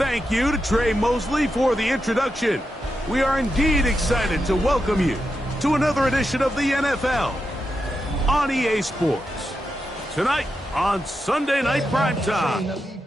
Thank you to Trey Mosley for the introduction. We are indeed excited to welcome you to another edition of the NFL on EA Sports. Tonight on Sunday Night Primetime.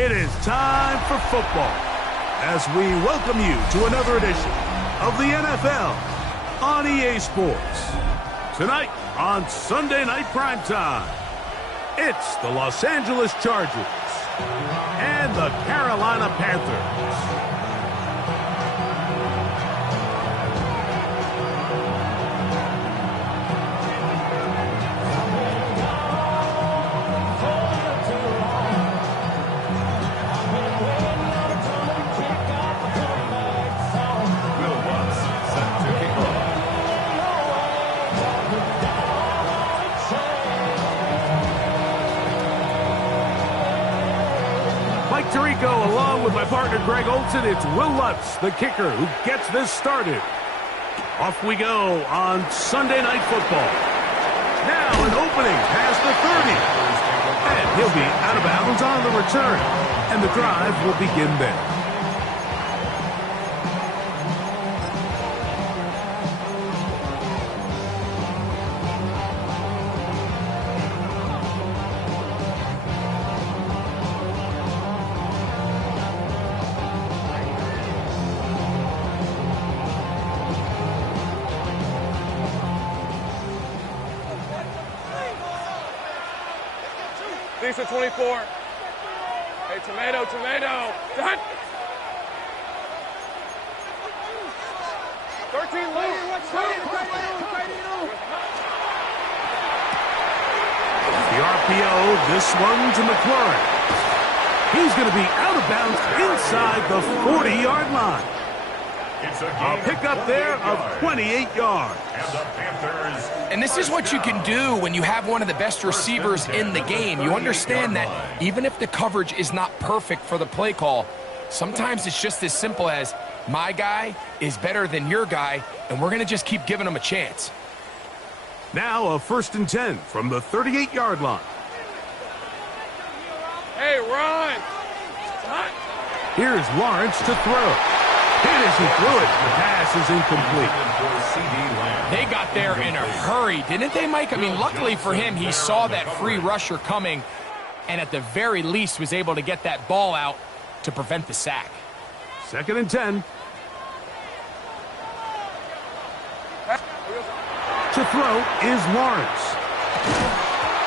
It is time for football as we welcome you to another edition of the NFL on EA Sports. Tonight on Sunday Night Primetime, it's the Los Angeles Chargers and the Carolina Panthers. Tirico, along with my partner Greg Olsen, it's Will Lutz, the kicker, who gets this started. Off we go on Sunday Night Football. Now an opening past the 30. And he'll be out of bounds on the return. And the drive will begin there. Lisa 24. Hey, tomato. Done. 13 low. The RPO, this one to McLaurin. He's going to be out of bounds inside the 40-yard line. A pickup there of 28 yards. And this is what you can do when you have one of the best receivers in the game. You understand that even if the coverage is not perfect for the play call, sometimes it's just as simple as my guy is better than your guy, and we're going to just keep giving him a chance. Now a 1st and 10 from the 38-yard line. Hey, run. Here's Lawrence to throw. Hit as he threw it. The pass is incomplete. They got there in a hurry, didn't they, Mike? I mean, luckily for him, he saw that free rusher coming and at the very least was able to get that ball out to prevent the sack. 2nd and 10. To throw is Lawrence.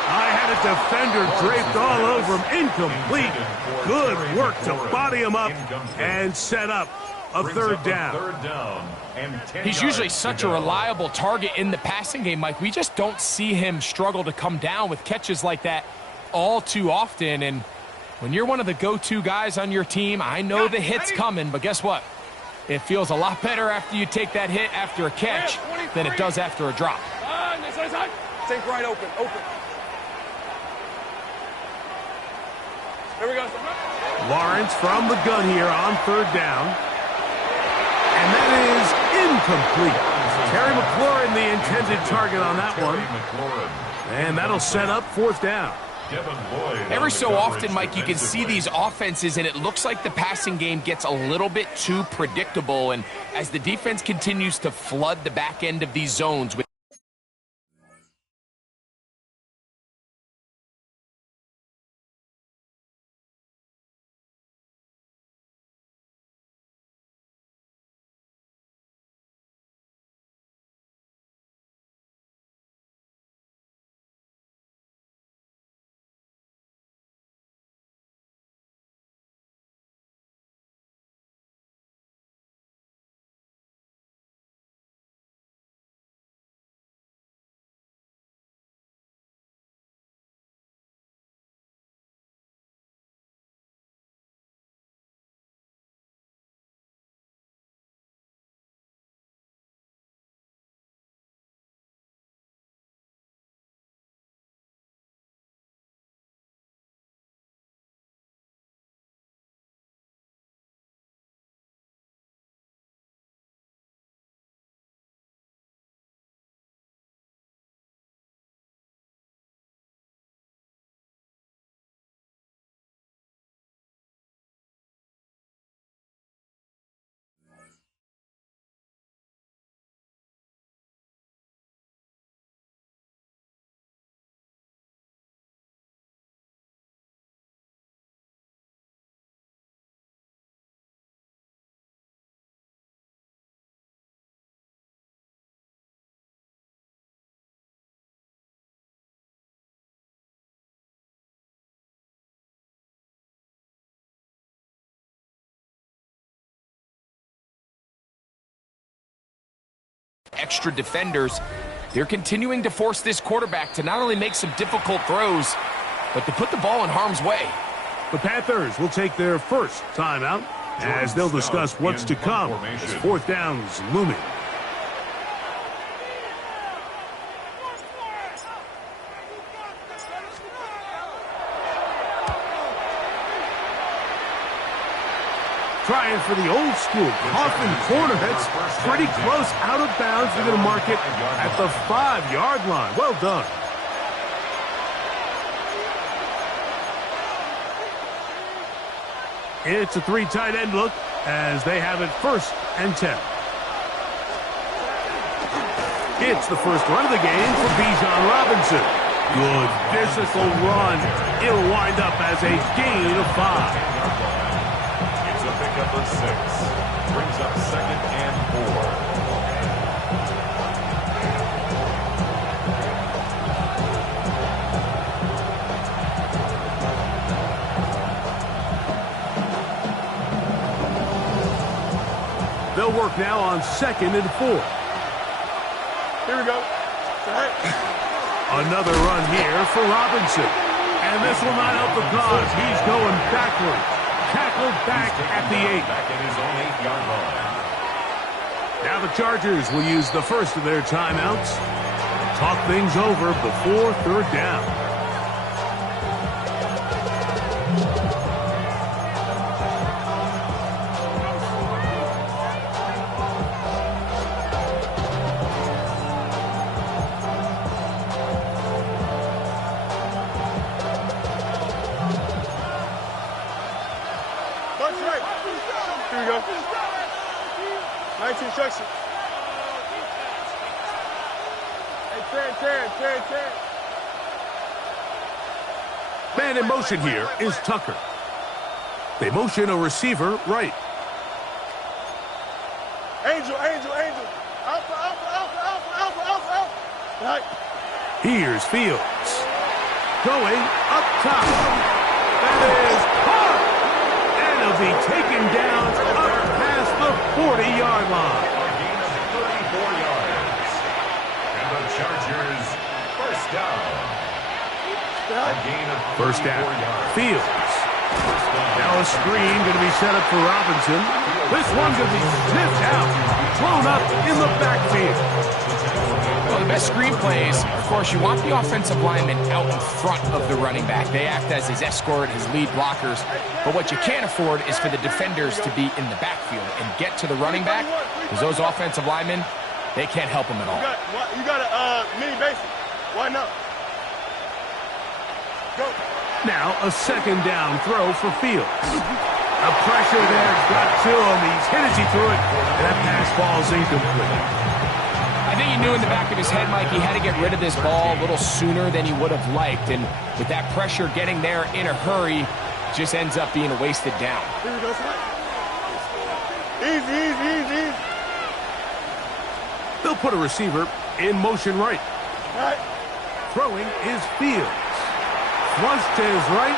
I had a defender draped all over him. Incomplete. Good work to body him up and set up a 3rd down. He's usually such a reliable target in the passing game, Mike. We just don't see him struggle to come down with catches like that all too often. And when you're one of the go-to guys on your team, I know the hit's coming, but guess what? It feels a lot better after you take that hit after a catch than it does after a drop. Take right open. Here we go. Lawrence from the gun here on 3rd down. And that is incomplete. Terry McLaurin, the intended target on that one. And that'll set up 4th down. Every so often, Mike, you can see these offenses, and it looks like the passing game gets a little bit too predictable. And as the defense continues to flood the back end of these zones with extra defenders, they're continuing to force this quarterback to not only make some difficult throws, but to put the ball in harm's way. The Panthers will take their first timeout as they'll discuss what's to come as fourth downs looming. Trying for the old school coffin corner. That's pretty close out of bounds. They're going to mark it at the 5-yard line. Well done. It's a 3 tight end look as they have it 1st and 10. It's the first run of the game for Bijan Robinson. Good physical run. It'll wind up as a gain of 5. It's a pickup of 6. Brings up 2nd and 4. They'll work now on 2nd and 4. Here we go. Another run here for Robinson. And this will not help the cause. He's going backwards. Tackled back at the 8. Back in his own 8-yard line. Now the Chargers will use the first of their timeouts. Talk things over before 3rd down. Here we go. 19 instruction. Hey, 10. Man in motion here is Tucker. They motion a receiver right. Angel. Alpha. Right. Here's Fields. Going up top. That is hard. And he'll be taken down up past the 40-yard line. A gain of 34 yards. And the Chargers, first down. A gain of 34 First down. yards. Fields. Now a screen going to be set up for Robinson. This one's going to be sniffed out. Thrown up in the backfield. Well, the best screen plays, of course, you want the offensive lineman out in front of the running back. They act as his escort, his lead blockers. But what you can't afford is for the defenders to be in the backfield and get to the running back, because those offensive linemen, they can't help him at all. You got a mini basic. Why not? Go. Now a 2nd down throw for Fields. The pressure there's got to him. He's hit as he threw it. And that pass ball's incomplete. I think he knew in the back of his head, Mike, he had to get rid of this ball a little sooner than he would have liked. And with that pressure getting there in a hurry, just ends up being a wasted down. Here we go, son. Easy. They'll put a receiver in motion right. All right. Throwing is Fields. Flush to his right.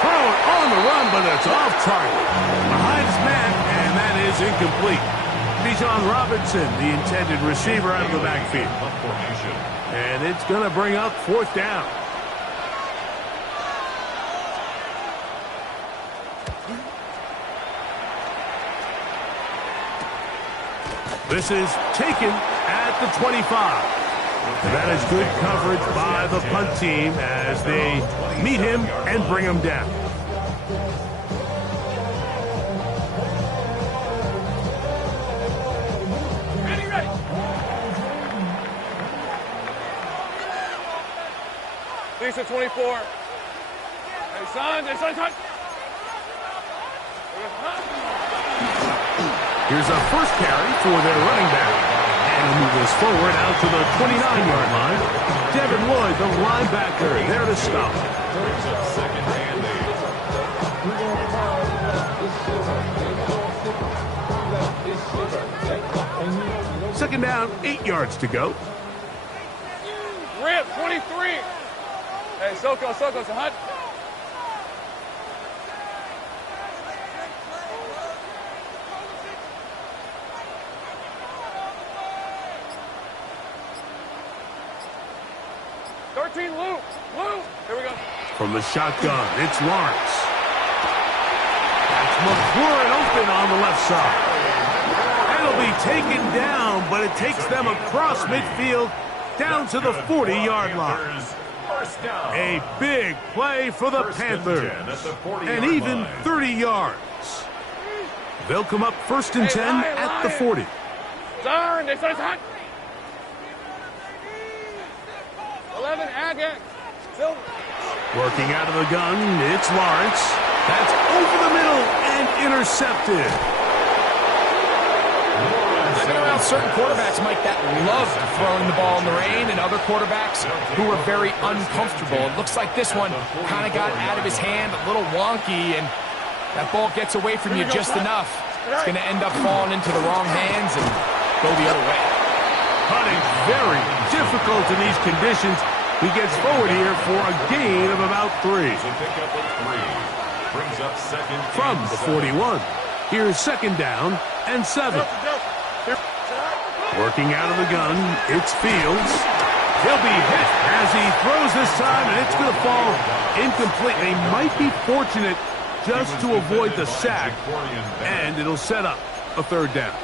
Throw it on the run, but it's off target. Behind his man, and that is incomplete. Bijan Robinson, the intended receiver out of the backfield. And it's going to bring up 4th down. This is taken at the 25. And that is good coverage by the punt team as they meet him and bring him down. Ready. Lisa 24. Hey, son. Here's a first carry for their running back. And he'll move this forward out to the 29-yard line. Devin Lloyd, the linebacker, there to stop. Brings up 2nd and 8. 2nd down, 8 yards to go. Rip 23. Hey, Soko, it's a hut. 13, Lou. Lou. Here we go. From the shotgun, it's Lawrence. That's McLaurin open on the left side. That'll be taken down, but it takes them across midfield down to the 40-yard line. A big play for the Panthers. And even 30 yards. They'll come up 1st and 10 at the 40. Turn. They said it's hot. 11, Agate. Silver. Working out of the gun, it's Lawrence. That's over the middle and intercepted. I've been around certain quarterbacks, Mike, that love throwing the ball in the rain, and other quarterbacks who are very uncomfortable. It looks like this one kind of got out of his hand, a little wonky, and that ball gets away from you just enough. It's going to end up falling into the wrong hands and go the other way. Hunting very difficult in these conditions. He gets forward here for a gain of about 3. Brings up second From the 41. Here's 2nd down and 7. Working out of the gun, it's Fields. He'll be hit as he throws this time, and it's going to fall incomplete. They might be fortunate just to avoid the sack, and it'll set up a 3rd down.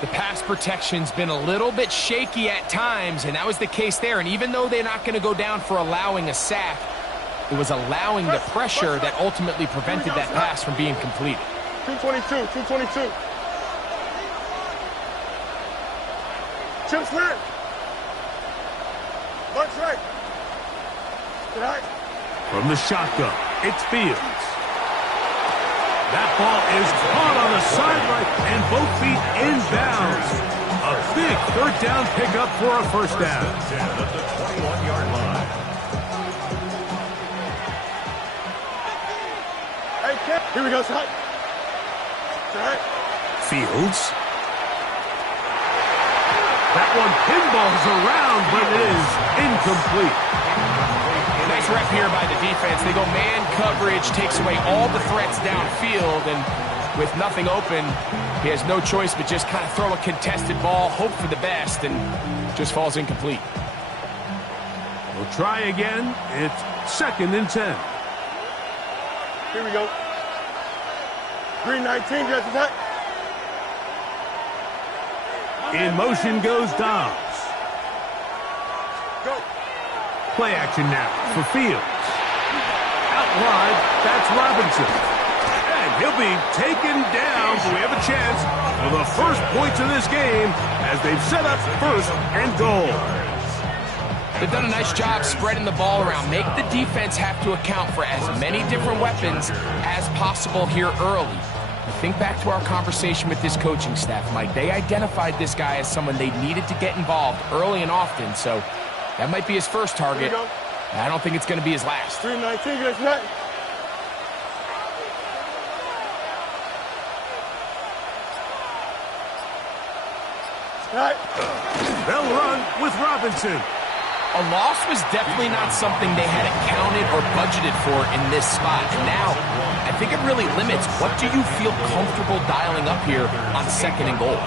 The pass protection's been a little bit shaky at times, and that was the case there. And even though they're not going to go down for allowing a sack, it was allowing the pressure that ultimately prevented that pass from being completed. 222. Chip Smith. Left right. Right. From the shotgun, it's Fields. That ball is caught on the sideline, and both feet inbounds. A big 3rd down pickup for a 1st down. At the 21-yard line. Hey, Kip. Here we go, son. Right. Fields. That one pinballs around, but it is incomplete. Nice rep here by the defense. They go man coverage, takes away all the threats downfield, and with nothing open, he has no choice but just kind of throw a contested ball, hope for the best, and just falls incomplete. We'll try again. It's 2nd and 10. Here we go. Green 19, just attack. In motion goes Dobbs. Go. Play action now for Fields. Out wide, that's Robinson. And he'll be taken down, so we have a chance for the first points of this game as they've set up 1st and goal. They've done a nice job spreading the ball around. Make the defense have to account for as many different weapons as possible here early. Think back to our conversation with this coaching staff, Mike. They identified this guy as someone they needed to get involved early and often, so that might be his first target. I don't think it's going to be his last. 319, that's right. Right. They'll run with Robinson. A loss was definitely not something they had accounted or budgeted for in this spot. And now, I think it really limits what do you feel comfortable dialing up here on 2nd and goal.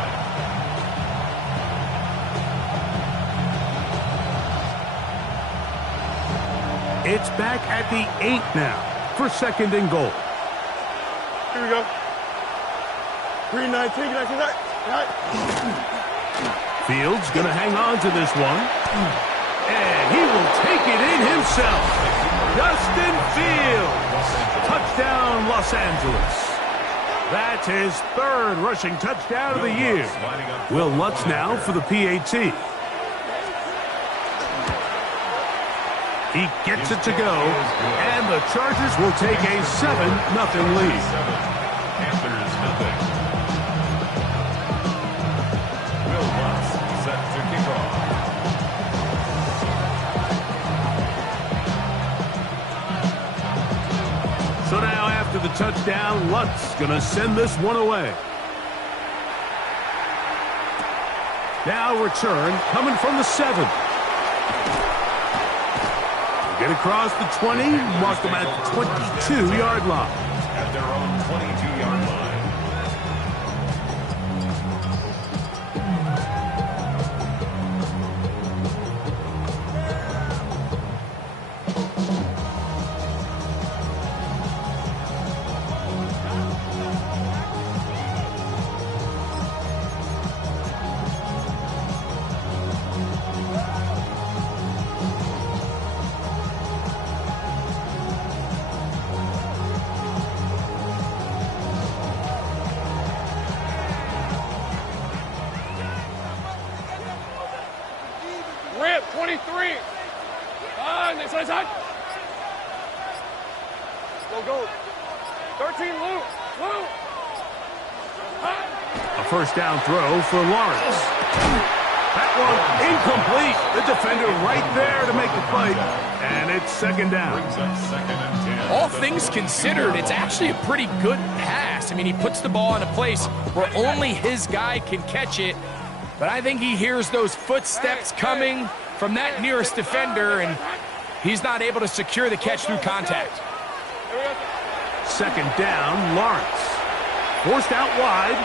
It's back at the 8 now for 2nd and goal. Here we go. Green 19, that's right. Right. Fields going to hang on to this one. And he will take it in himself. Justin Fields. Touchdown, Los Angeles. That's his 3rd rushing touchdown of the year. Will Lutz now for the PAT. He gets it to go, and the Chargers will take a 7-0 lead. Panthers nothing. Will Lutz set to kick off. So now after the touchdown, Lutz going to send this one away. Now return coming from the 7. Get across the 20, mark them at the 22-yard line. At their own 22-yard line. 23. Next side. Go. 13, Lou. A first down throw for Lawrence. That one incomplete. The defender right there to make the play. And it's second down. All things considered, it's actually a pretty good pass. I mean, he puts the ball in a place where only his guy can catch it. But I think he hears those footsteps coming from that nearest defender, and he's not able to secure the catch through contact. Second down, Lawrence. Forced out wide.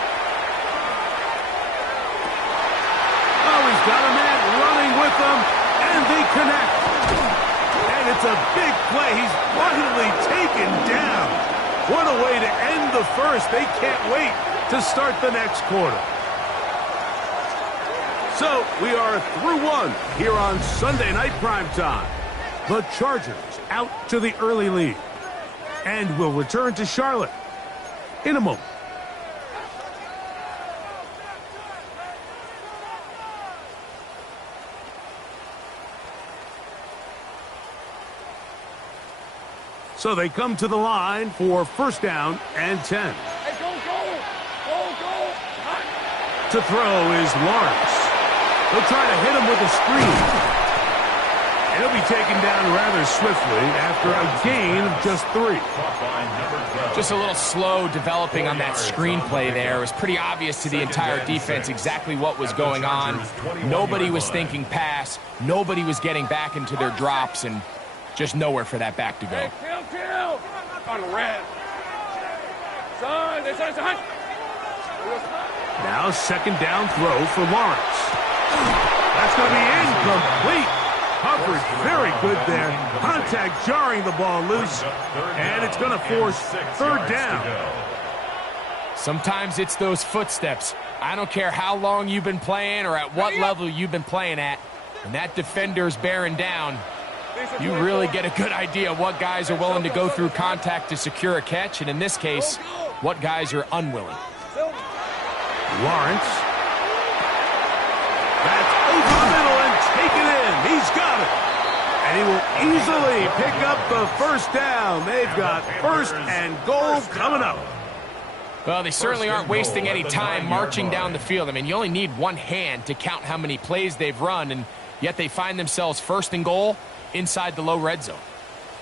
Oh, he's got a man running with them, and they connect. And it's a big play. He's finally taken down. What a way to end the first. They can't wait to start the next quarter. So, we are through one here on Sunday Night Primetime. The Chargers out to the early lead. And will return to Charlotte in a moment. So they come to the line for first down and 10. Hey, go. To throw is Lawrence. They'll try to hit him with a screen. And he'll be taken down rather swiftly after a gain of just 3. Just a little slow developing on that screenplay there. It was pretty obvious to the entire defense exactly what was going on. Nobody was thinking pass. Nobody was getting back into their drops, and just nowhere for that back to go. Hey, kill. On the red. Son. Now second down throw for Lawrence. That's going to be incomplete. Coverage very good there. Contact jarring the ball loose. And it's going to force third down. Sometimes it's those footsteps. I don't care how long you've been playing or at what level you've been playing at. When that defender's bearing down, you really get a good idea of what guys are willing to go through contact to secure a catch. And in this case, what guys are unwilling. Lawrence. That's over the middle and taken in. He's got it. And he will easily pick up the first down. They've got first and goal coming up. Well, they certainly aren't wasting any time marching down the field. I mean, you only need one hand to count how many plays they've run, and yet they find themselves first and goal inside the low red zone.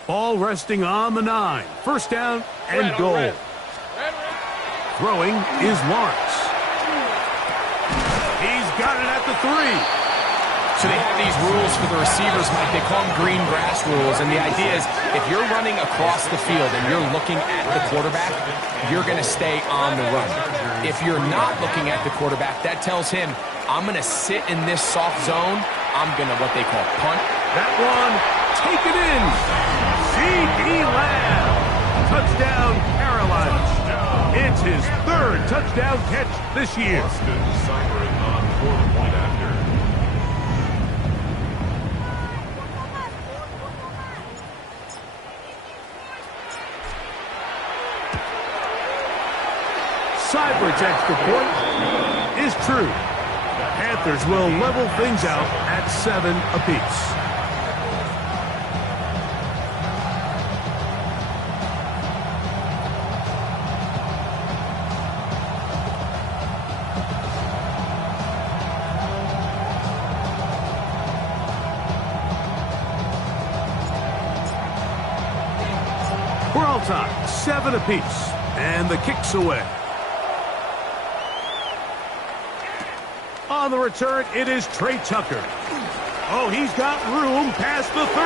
Ball resting on the 9. First down and goal. Throwing is Lawrence. He's got it at the 3. So they have these rules for the receivers, Mike. They call them green grass rules. And the idea is if you're running across the field and you're looking at the quarterback, you're going to stay on the run. If you're not looking at the quarterback, that tells him, I'm going to sit in this soft zone. I'm going to what they call punt. That one, take it in. C.D. Lamb. Touchdown, Carolina. It's his third touchdown catch this year. Seibert's extra point is true. Panthers will level things out at 7 apiece. We're all tied, 7 apiece, and the kick's away. On the return, it is Trey Tucker. Oh, he's got room past the 30.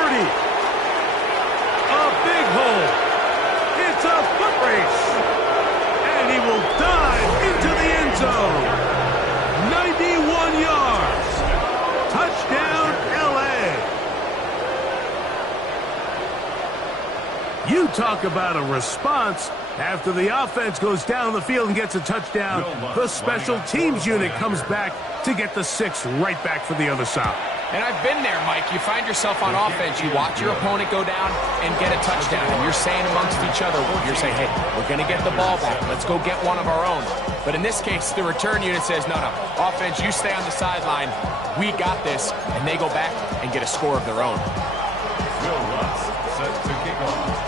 A big hole. It's a foot race. And he will dive into the end zone. 91 yards. Touchdown, L.A. You talk about a response. After the offense goes down the field and gets a touchdown, the special teams unit comes back to get the 6 right back for the other side. And I've been there, Mike. You find yourself on offense, you watch your opponent go down and get a touchdown, and you're saying amongst each other, you're saying, hey, we're going to get the ball back. Let's go get one of our own. But in this case, the return unit says, no, offense, you stay on the sideline. We got this. And they go back and get a score of their own. Will Lutz set to kick off.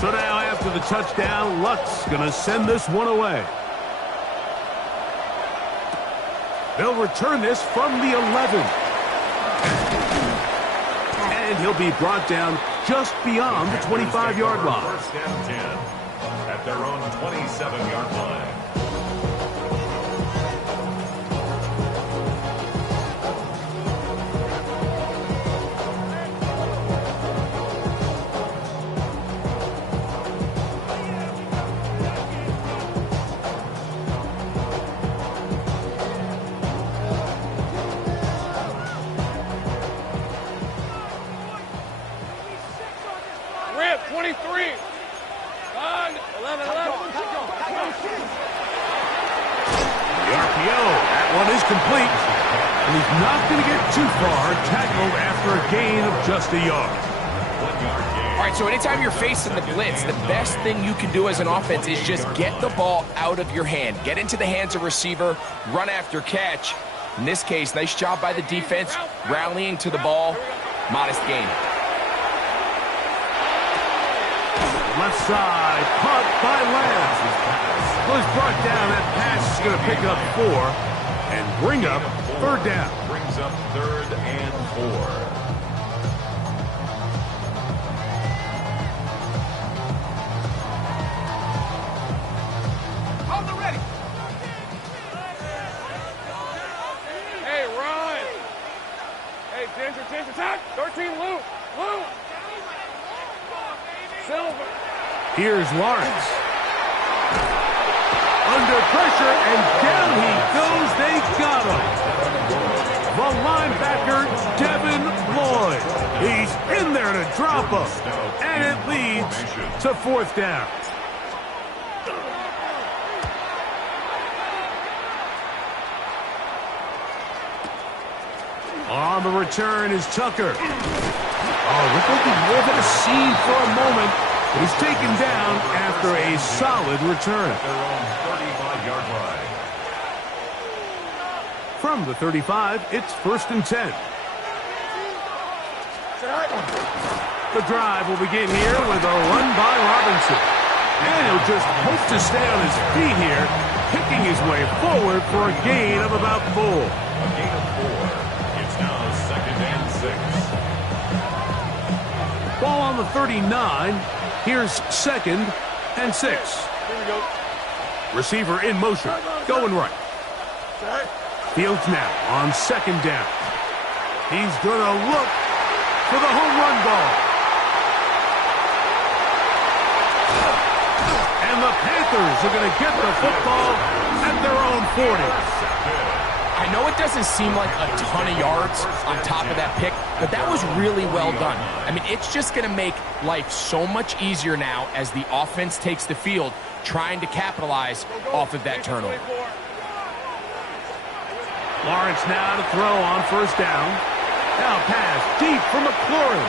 So now after the touchdown, Lutz going to send this one away. They'll return this from the 11. And he'll be brought down just beyond the 25-yard line. First and 10 at their own 27-yard line. Rip, 23. On, 11. The RPO, that one is complete. And he's not going to get too far, tackled after a gain of just a yard. All right, so anytime you're facing the blitz, the best thing you can do as an offense is just get the ball out of your hand. Get into the hands of receiver, run after catch. In this case, nice job by the defense, rallying to the ball. Modest gain. Left side, caught by Lance. Was brought down. That pass is going to pick up 4 and bring up third down. Brings up 3rd and 4. On the ready. Hey, run. Hey, attention, attack. 13, Luke. Silver. Here's Lawrence. Under pressure, and down he goes. They got him. The linebacker, Devin Lloyd. He's in there to drop him. And it leads to 4th down. On the return is Tucker. Oh, looked like he lived in a scene for a moment. But he's taken down after a solid return. Their own 35-yard line. From the 35, it's 1st and 10. The drive will begin here with a run by Robinson. And he'll just hope to stay on his feet here, picking his way forward for a gain of about 4. A gain of 4. It's now 2nd and 6. Ball on the 39. Here's 2nd and 6. Here we go. Receiver in motion, going right. Fields now on 2nd down. He's going to look for the home run ball. And the Panthers are going to get the football at their own 40. I know it doesn't seem like a ton of yards on top of that pick, but that was really well done. I mean, it's just going to make life so much easier now as the offense takes the field, trying to capitalize off of that turnover. Lawrence now to throw on 1st down. Now pass deep for McLaurin.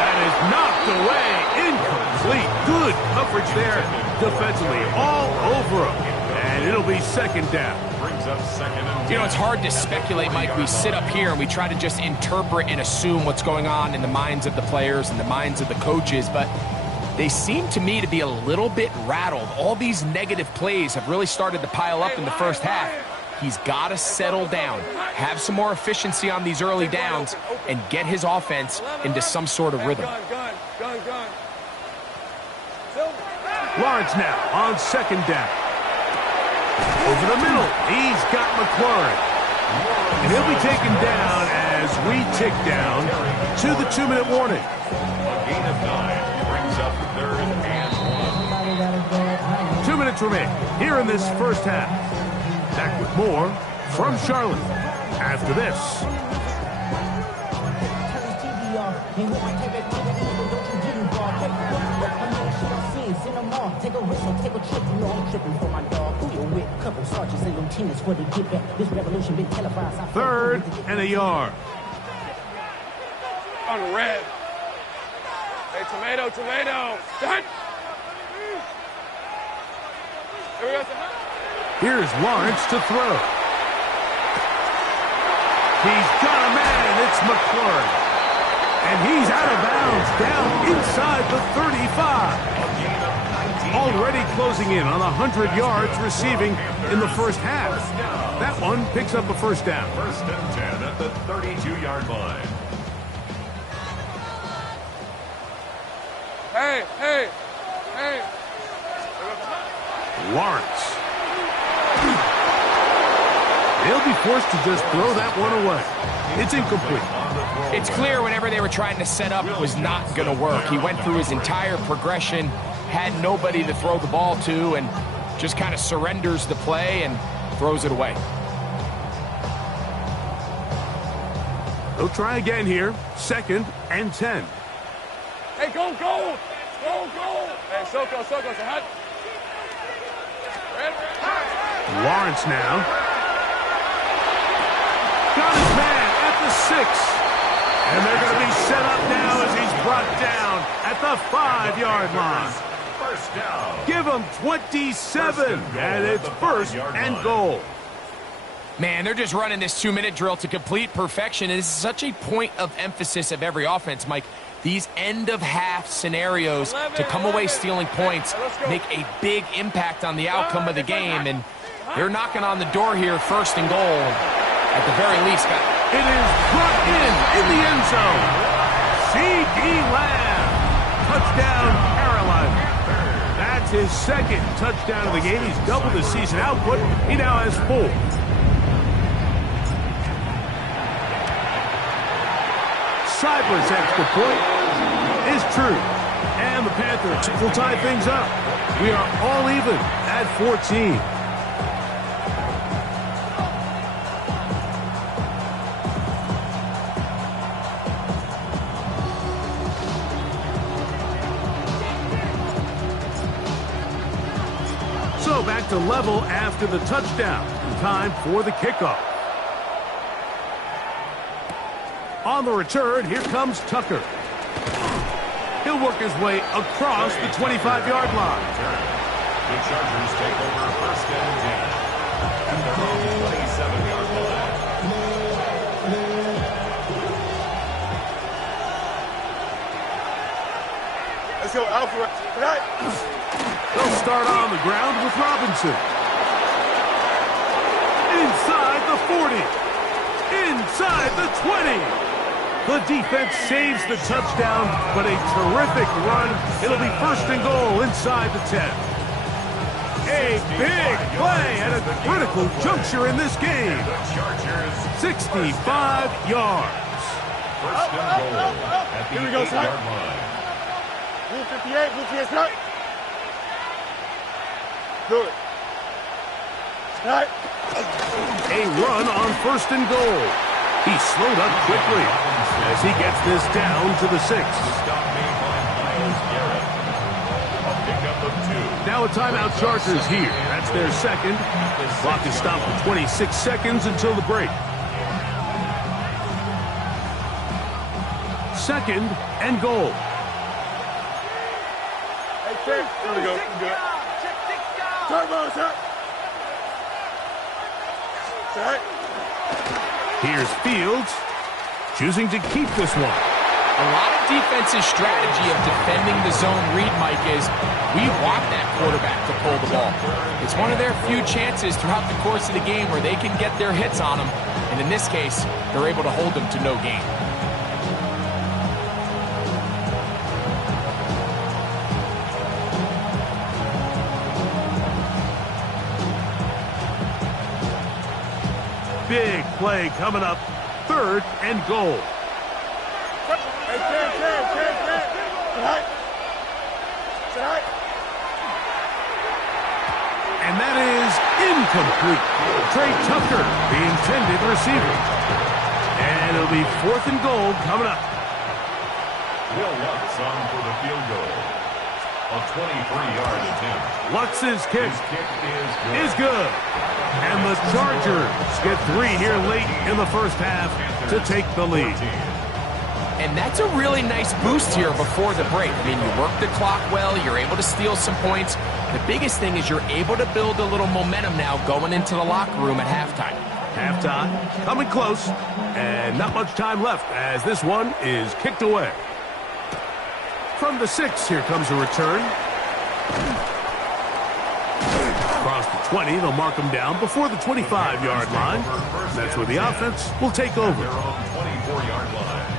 That is knocked away. Incomplete. Good coverage there defensively. All over him. And it'll be 2nd down. Brings up 2nd and 10. You know, it's hard to speculate, Mike. We sit up here and we try to just interpret and assume what's going on in the minds of the players and the minds of the coaches, but they seem to me to be a little bit rattled. All these negative plays have really started to pile up in the first half. He's got to settle down, have some more efficiency on these early downs, and get his offense into some sort of rhythm. Gun. Lawrence now on 2nd down. Over the middle, he's got McLaurin. And he'll be taken down as we tick down to the 2-minute warning. A gain of 9 brings up 3rd and 1. 2 minutes remain here in this first half. Back with more from Charlotte after this. Take a risk, take a trip, you know I'm tripping for my dog. Who you with? couple sergeants and lieutenants for the get back. This revolution been televised. 3rd and a yard. On the red. Hey, tomato. Done. Here we go. Here's Lawrence to throw. He's got a man. It's McLaurin. And he's out of bounds down inside the 35. Already closing in on 100 yards receiving in the first half. That one picks up a first down. 1st and 10 at the 32-yard line. Hey. Lawrence. They'll be forced to just throw that one away. It's incomplete. It's clear whenever they were trying to set up, it was not going to work. He went through his entire progression, had nobody to throw the ball to, and just kind of surrenders the play and throws it away. They'll try again here. 2nd and 10. Hey, go. Hey, Soko, say hi. Lawrence now. Got his man at the 6. And they're going to be set up now as he's brought down at the 5-yard line. First down. Give him 27, and it's 1st and goal. Man, they're just running this 2-minute drill to complete perfection. And this is such a point of emphasis of every offense, Mike. These end-of-half scenarios to come away stealing points make a big impact on the outcome of the game. And they're knocking on the door here, 1st and goal. At the very least, it is brought in the end zone. C.D. Lamb. Touchdown, Carolina. That's his 2nd touchdown of the game. He's doubled his season output. He now has 4. Cypress extra point is true. And the Panthers will tie things up. We are all even at 14. So back to level after the touchdown. Time for the kickoff. On the return, here comes Tucker. He'll work his way across the 25-yard line. The Chargers take over 1st and 10. At their own 27-yard line. Let's go, Alfred. They'll start on the ground with Robinson. Inside the 40. Inside the 20. The defense saves the touchdown, but a terrific run. It'll be 1st and goal inside the 10. A big play at a critical juncture in this game. 65 yards. 1st and goal at the 8-yard line. Blue 58, Blue 58, start. Do it. Start. A run on 1st and goal. He slowed up quickly as he gets this down to the 6. Stop made by Myles Garrett. A pickup of 2. Now a timeout Chargers here. That's their 2nd. Clock is stopped for 26 seconds until the break. 2nd and goal. Hey, check. Here we go. Good. Turbo, sir. Set. Here's Fields, choosing to keep this one. A lot of defensive strategy of defending the zone read, Mike, is we want that quarterback to pull the ball. It's one of their few chances throughout the course of the game where they can get their hits on them. And in this case, they're able to hold them to no gain. Big play coming up. 3rd and goal. Hey, check. Set. And that is incomplete. Trey Tucker, the intended receiver. And it'll be 4th and goal coming up. Will Lutz on for the field goal. A 23-yard attempt. Lutz's kick His kick is good. is good. And the Chargers get 3 here late in the first half to take the lead. And that's a really nice boost here before the break. I mean, you work the clock well, you're able to steal some points. The biggest thing is you're able to build a little momentum now going into the locker room at halftime. Halftime, coming close, and not much time left as this one is kicked away. From the 6, here comes a return. Across the 20, they'll mark him down before the 25-yard line. That's where the offense will take over. Their own 24-yard line.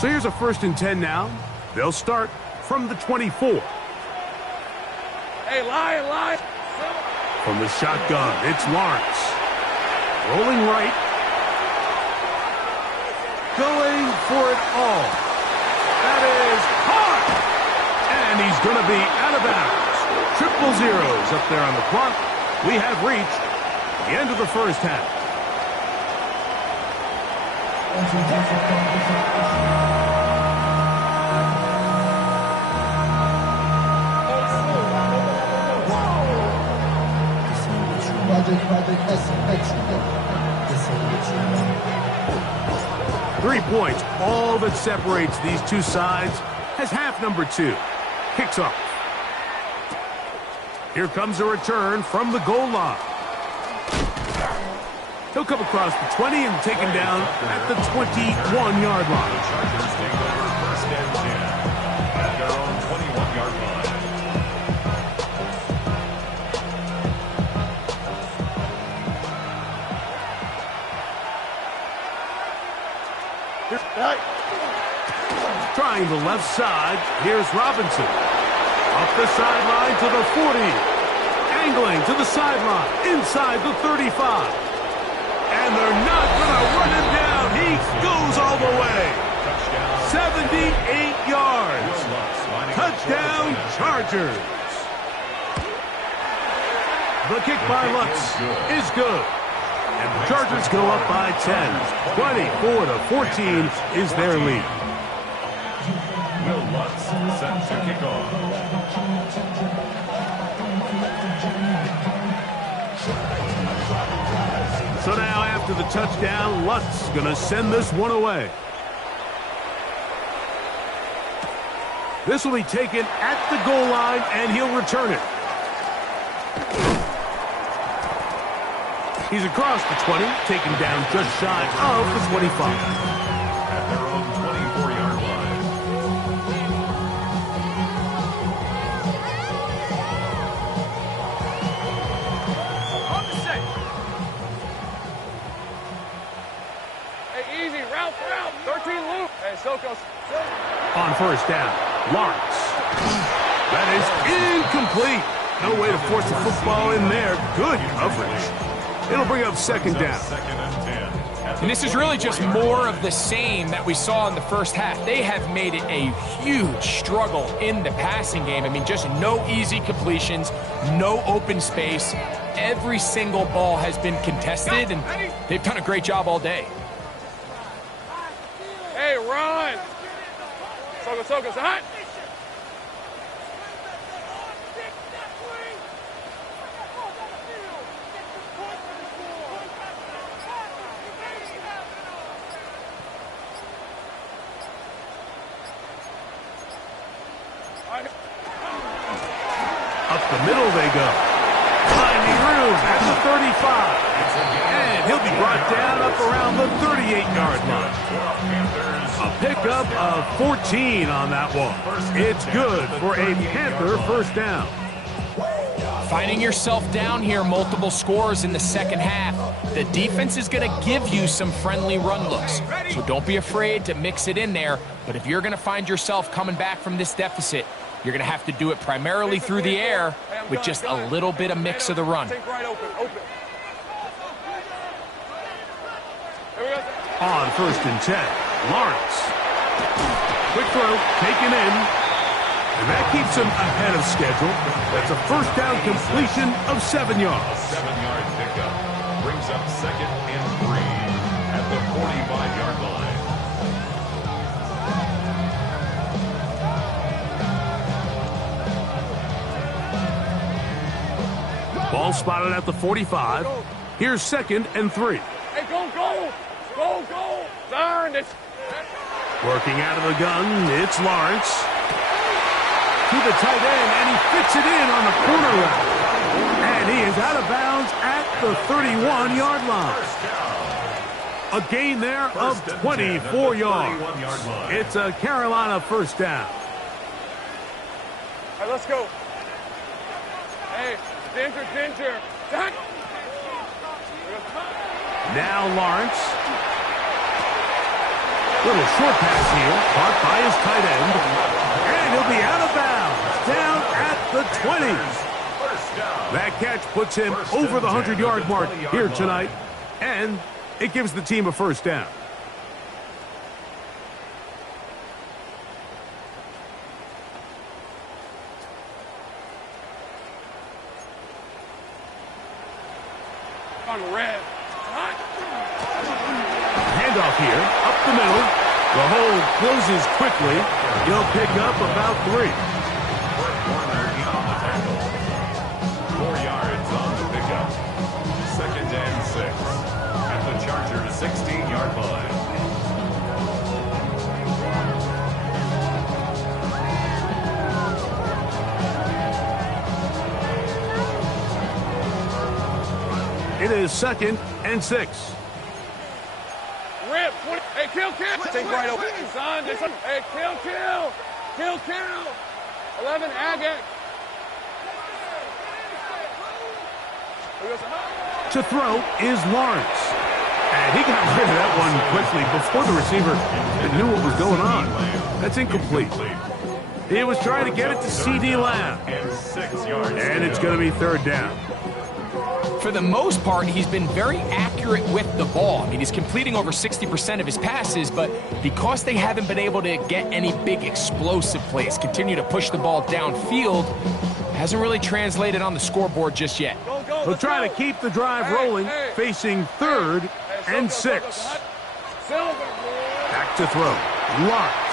So here's a 1st and 10 now. They'll start from the 24. Hey, lie. From the shotgun, it's Lawrence. Rolling right. Going for it all. That is hard. And he's going to be out of bounds. 0-0 up there on the clock. We have reached the end of the first half. Three points, all that separates these two sides, as half number 2 kicks off. Here comes a return from the goal line. He'll come across the 20 and taken down at the 21-yard line. Chargers take over 1st and 10 at their own 21-yard line. Trying the left side, here's Robinson. Up the sideline to the 40. Angling to the sideline, inside the 35. And they're not going to run him down. He goes all the way. 78 yards. Touchdown, Chargers. The kick by Lutz is good. And the Chargers go up by 10. 24-14 is their lead. Will Lutz set to kick off. So now after the touchdown, Lutz going to send this one away. This will be taken at the goal line, and he'll return it. He's across the 20, taken down just shy of the 25. At their own 24-yard line. On the set. Hey, easy. Route. 13 loop. Hey, Soko. On first down, Lawrence. That is incomplete. No way to force the football in there. Good coverage. It'll bring up 2nd down. 2nd and 10. And this is really just more of the same that we saw in the first half. They have made it a huge struggle in the passing game. I mean, just no easy completions, no open space. Every single ball has been contested, and they've done a great job all day. Hey, run. Soko. Hot. Up the middle they go. Finding room at the 35. And he'll be brought down up around the 38-yard line. A pickup of 14 on that one. It's good for a Panther first down. Finding yourself down here, multiple scores in the second half. The defense is going to give you some friendly run looks. So don't be afraid to mix it in there. But if you're going to find yourself coming back from this deficit, you're going to have to do it primarily through the air with just a little bit of mix of the run. On 1st and 10, Lawrence. Quick throw, taken in. And that keeps him ahead of schedule. That's a first down completion of 7 yards. A 7-yard pickup brings up 2nd and 3 at the 45-yard line. Ball spotted at the 45. Here's 2nd and 3. Hey, go, go! Go, go! Darn it! Working out of the gun, it's Lawrence. To the tight end, and he fits it in on the corner route. And he is out of bounds at the 31-yard line. A gain there of 24 yards. It's a Carolina first down. All right, let's go. Hey, danger. Now Lawrence. Little short pass here, caught by his tight end. And he'll be out of bounds, down at the 20. That catch puts him over the 100-yard mark here tonight. And it gives the team a first down. On red. Handoff here, up the middle. The hole closes quickly. He'll pick up about 3. Warner in on the tackle. 4 yards on the pickup. 2nd and 6 at the Chargers' 16-yard line. It is 2nd and 6. Rip. Hey, kill. Take right over. Son, hey, kill. 11, Agate. To throw is Lawrence. And he got rid of that one quickly before the receiver knew what was going on. That's incomplete. He was trying to get it to C.D. Lamb. And it's going to be 3rd down. For the most part, he's been very accurate with the ball. I mean, he's completing over 60% of his passes, but because they haven't been able to get any big explosive plays, continue to push the ball downfield, hasn't really translated on the scoreboard just yet. He'll try to keep the drive rolling, facing 3rd and 6. Back to throw. Lawrence.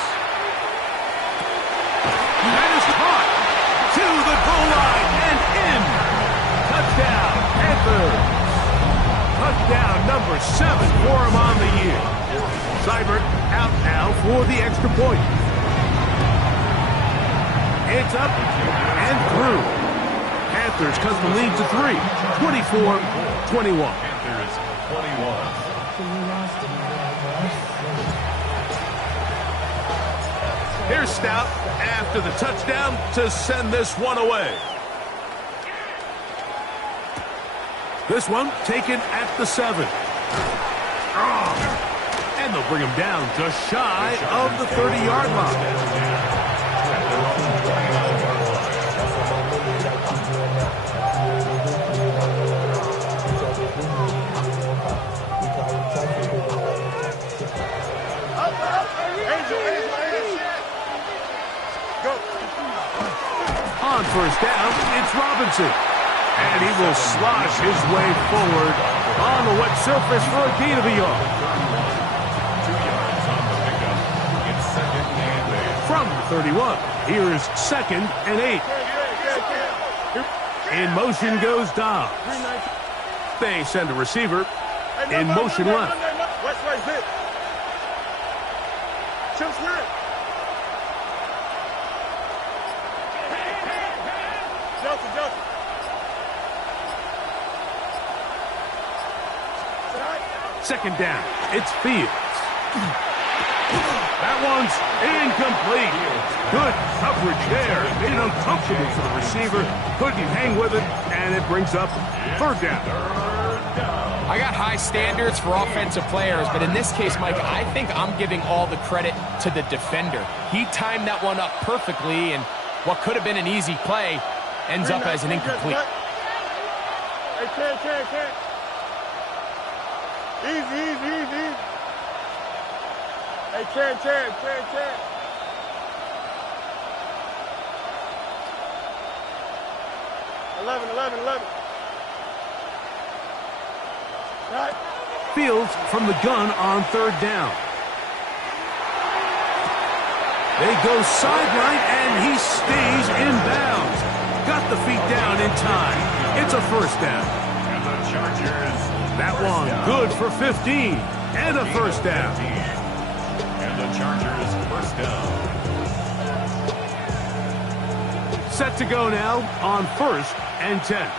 That is caught to the goal line and in. Touchdown, Panthers. Touchdown number 7 for him on the year. Seibert out now for the extra point. It's up and through. Panthers cut the lead to 3, 24-21. Panthers 21. Here's Stout after the touchdown to send this one away. This one taken at the 7. And they'll bring him down just shy of the 30-yard line. On first down, it's Robinson. And he will slosh his way forward on the wet surface for a gain of a yard. 2 yards on the pickup. It's 2nd and 8. From the 31, here's 2nd and 8. In motion goes Dobbs. They send a receiver in motion left. West right, zip. Chip Smith. Johnson. 2nd down, it's Fields. That one's incomplete. Good coverage there. Made it uncomfortable for the receiver. Couldn't hang with it, and it brings up 3rd down. I got high standards for offensive players, but in this case, Mike, I think I'm giving all the credit to the defender. He timed that one up perfectly, and what could have been an easy play ends up as an incomplete. Hey, can't. Easy. Hey, can't. 11, 11, 11. Right. Fields from the gun on third down. They go sideline, and he stays in bounds. Got the feet down in time. It's a first down. And the Chargers. That one good for 15 and a first down. And the Chargers first down. Set to go now on 1st and 10.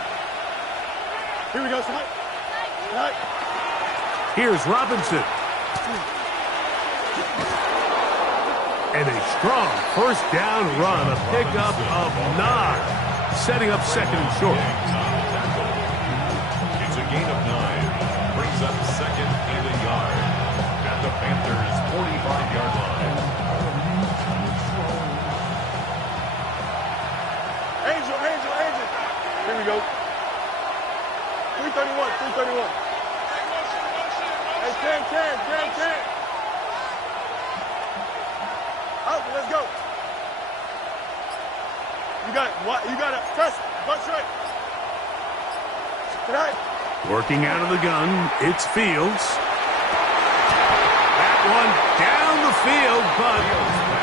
Here we go, son. Right. Here's Robinson. And a strong first down run, a pickup of 9, setting up second and short. It's a gain of 9. Brings up second and a yard. At the Panthers' 45-yard line. Angel. Here we go. 331. Hey, 10. Out, let's go. You got it. Press. Butt straight. Tonight. Working out of the gun, it's Fields. That one down the field, but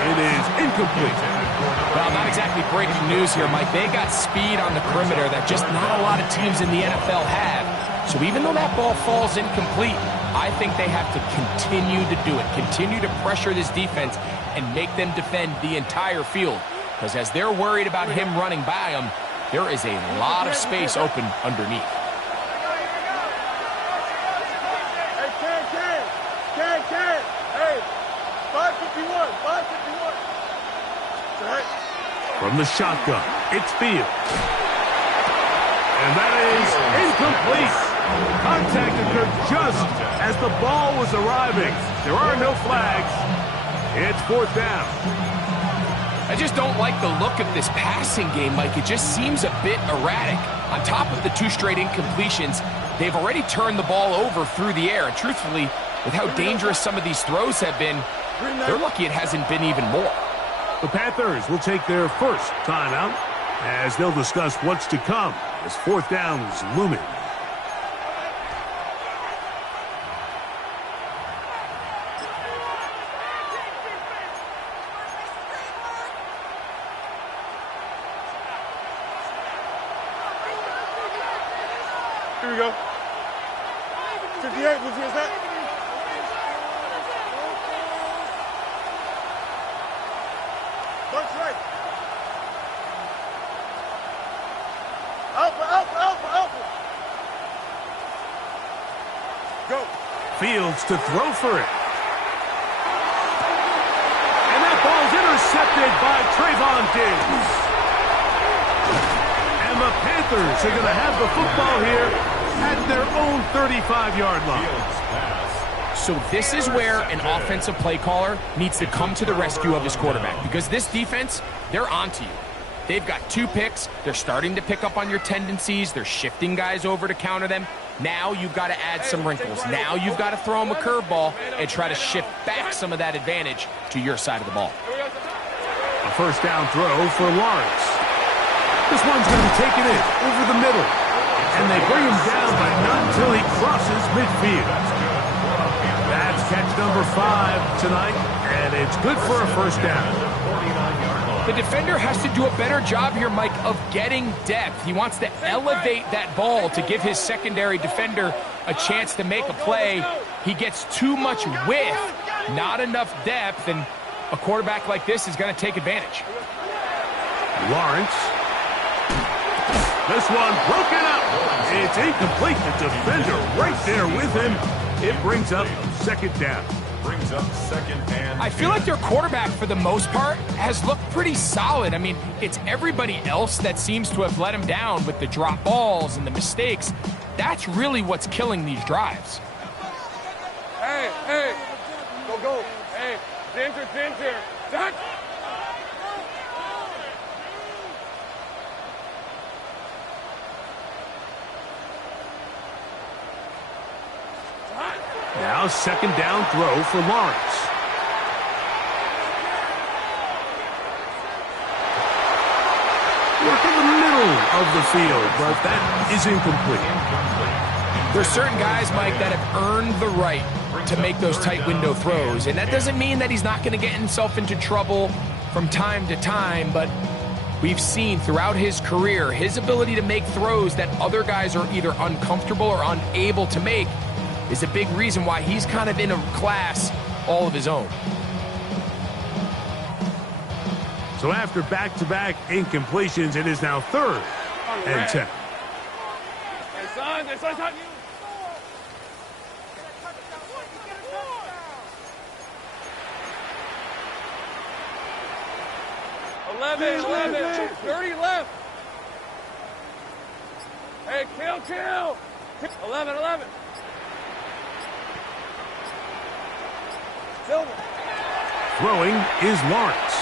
it is incomplete. Well, not exactly breaking news here, Mike. They got speed on the perimeter that just not a lot of teams in the NFL have. So even though that ball falls incomplete, I think they have to continue to do it, continue to pressure this defense and make them defend the entire field. Because as they're worried about him running by them, there is a lot of space open underneath. Hey, Hey, 551. Right. From the shotgun, it's Fields. And that is incomplete. Contact occurred just as the ball was arriving. There are no flags. It's 4th down. I just don't like the look of this passing game, Mike. It just seems a bit erratic. On top of the 2 straight incompletions, they've already turned the ball over through the air. And truthfully, with how dangerous some of these throws have been, they're lucky it hasn't been even more. The Panthers will take their first timeout as they'll discuss what's to come as 4th down is looming. Here we go. 58, what's that? Bunch right. Alpha. Go. Fields to throw for it. And that ball's intercepted by Trayvon Diggs. And the Panthers are going to have the football here at their own 35-yard line. So this is where an offensive play caller needs to come to the rescue of his quarterback, because this defense, they're onto you. They've got 2 picks. They're starting to pick up on your tendencies. They're shifting guys over to counter them. Now you've got to add some wrinkles. Now you've got to throw them a curveball and try to shift back some of that advantage to your side of the ball. A first down throw for Lawrence. This one's going to be taken in over the middle. And they bring him down, but not until he crosses midfield. That's catch number 5 tonight, and it's good for a first down. The defender has to do a better job here, Mike, of getting depth. He wants to elevate that ball to give his secondary defender a chance to make a play. He gets too much width, not enough depth, and a quarterback like this is going to take advantage. Lawrence. This one broken up. It's incomplete. The defender right there with him. It brings up second down. Brings up second and I feel like their quarterback, for the most part, has looked pretty solid. I mean, it's everybody else that seems to have let him down with the drop balls and the mistakes. That's really what's killing these drives. Hey. Go. Hey, Ginger. Duck. Now second down throw for Lawrence. Work in the middle, of the field, but that is incomplete. There's certain guys, Mike, that have earned the right to make those tight window throws, and that doesn't mean that he's not going to get himself into trouble from time to time, but we've seen throughout his career his ability to make throws that other guys are either uncomfortable or unable to make is a big reason why he's kind of in a class all of his own. So after back-to-back incompletions, it is now 3rd and 10. Hey, son, hey, son. 11, 30 left. Hey, kill. 11. Silver. Throwing is Lawrence.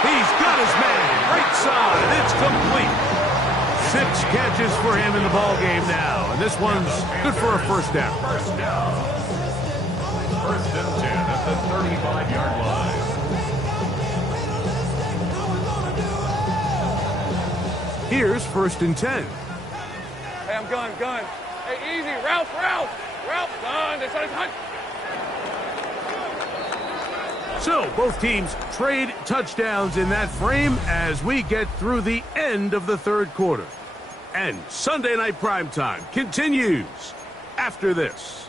He's got his man. Right side. It's complete. 6 catches for him in the ball game now. And this one's good for a first down. First and 10 at the 35-yard line. Here's 1st and 10. Hey, I'm gun. Hey, easy. Ralph. Gun. It's on. So both teams trade touchdowns in that frame as we get through the end of the 3rd quarter. And Sunday Night Primetime continues after this.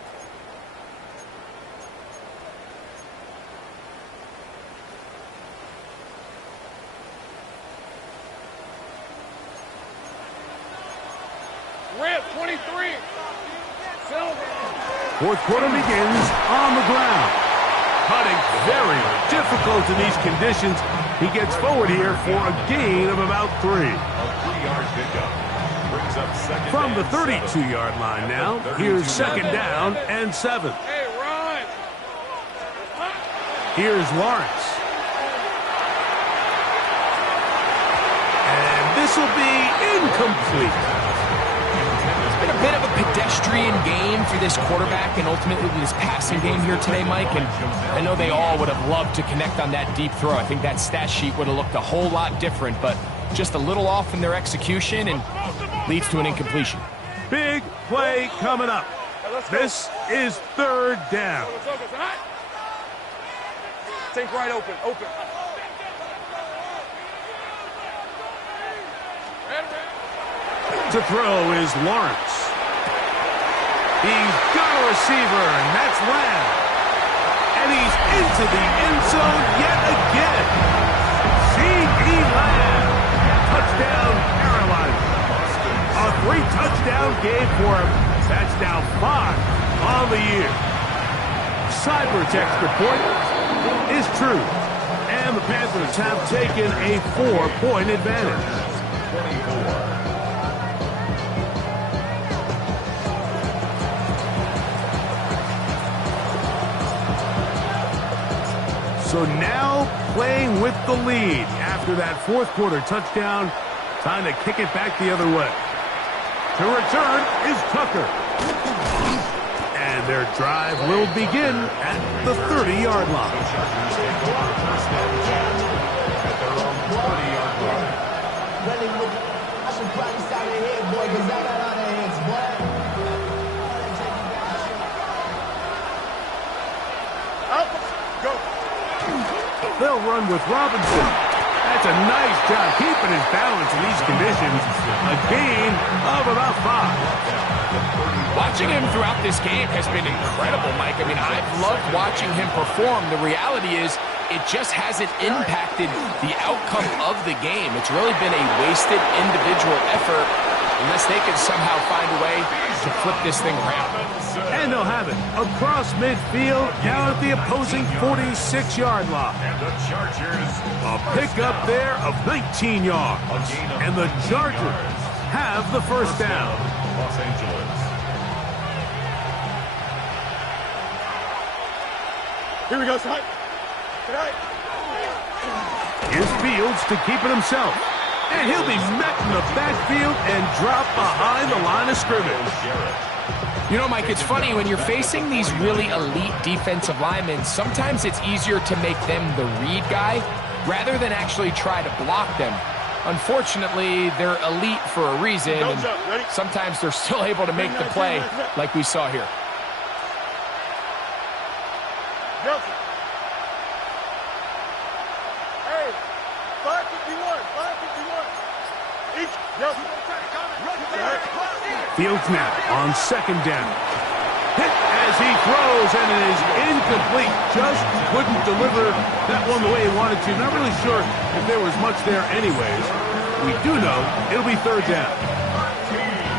Rip, 23. Silver. 4th quarter begins on the ground. Putting very difficult in these conditions. He gets forward here for a gain of about 3. A 3-yard pickup. Brings up second From the and 32-yard line now, here's 2nd down and 7. Hey, run. Here's Lawrence. And this will be incomplete. Been a bit of a pedestrian game for this quarterback and ultimately this passing game here today, Mike, and I know they all would have loved to connect on that deep throw. I think that stat sheet would have looked a whole lot different, but just a little off in their execution and leads to an incompletion. Big play coming up. This is 3rd down. Think right open. To throw is Lawrence. He's got a receiver, and that's Lamb. And he's into the end zone yet again. C.D. Lamb. Touchdown, Carolina. A 3-touchdown game for him. That's now 5 on the year. Cybertext report is true. And the Panthers have taken a 4-point advantage. 24. So now playing with the lead after that 4th quarter touchdown. Time to kick it back the other way. To return is Tucker. And their drive will begin at the 30-yard line. The Chargers take over 1st and 10 at their own 30-yard line. Running with it. I should probably start ahead, boy, because I got all the hands, boy. Up. Go. They'll run with Robinson. That's a nice job keeping his balance in these conditions. A gain of about 5. Watching him throughout this game has been incredible, Mike. I mean, I've loved watching him perform. The reality is it just hasn't impacted the outcome of the game. It's really been a wasted individual effort unless they can somehow find a way to flip this thing around. And they'll have it across midfield down at the opposing 46-yard line. And the Chargers A pickup there of 19 yards. And the Chargers have the first down. Los Angeles. Here we go, son. Tonight. Here's Fields to keep it himself. And he'll be met in the backfield and dropped behind the line of scrimmage. You know, Mike, it's funny, when you're facing these really elite defensive linemen, sometimes it's easier to make them the read guy rather than actually try to block them. Unfortunately, they're elite for a reason, Go, and jump. Ready? sometimes they're still able to make the play like we saw here. Johnson. Hey, 551, 551. Each. Johnson. Fields now on second down. Hit as he throws, and it is incomplete. Just couldn't deliver that one the way he wanted to. Not really sure if there was much there anyways. We do know it'll be third down.